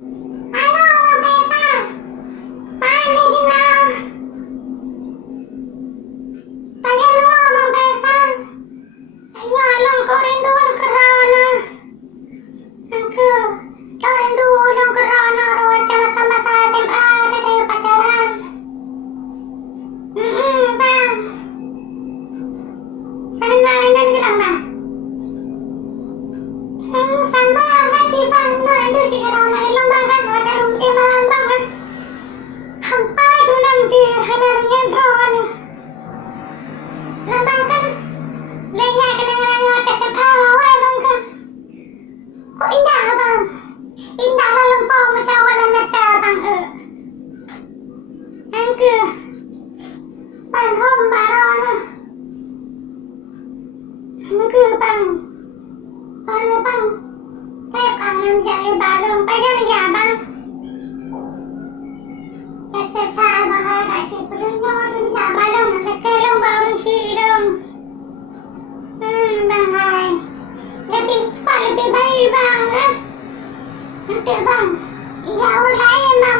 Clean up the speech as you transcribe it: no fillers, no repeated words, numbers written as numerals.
Halo, Bang Peta. Mana jemaah? Kalian mau Bang Peta? Nyolong kau rindu kerana. Aku, kau rindu kerana rawat masa-masa SMA dari pacaran. Bang. Kalian bilang Bang. Sama lagi Bang, rindu si kerana ilang Bang kan wajar mungkin malam Bang. Hampai tu nanti hadarnya drawan. Bang kan lengah kenangan ngotek ketawa Bang kan. Kok indah Bang? Indah lah lempau masyawalan neta Bang Angke Bang hom barona. Angke Bang. Ano Bang? Saya kangen jali balong. Pwede ya Bang? Kata Abang kasi perlunya orang jali balong. Nagkakalong baru sidong. Bang hai. Lebih baik Bang. Nanti Bang. Iya ulai Bang.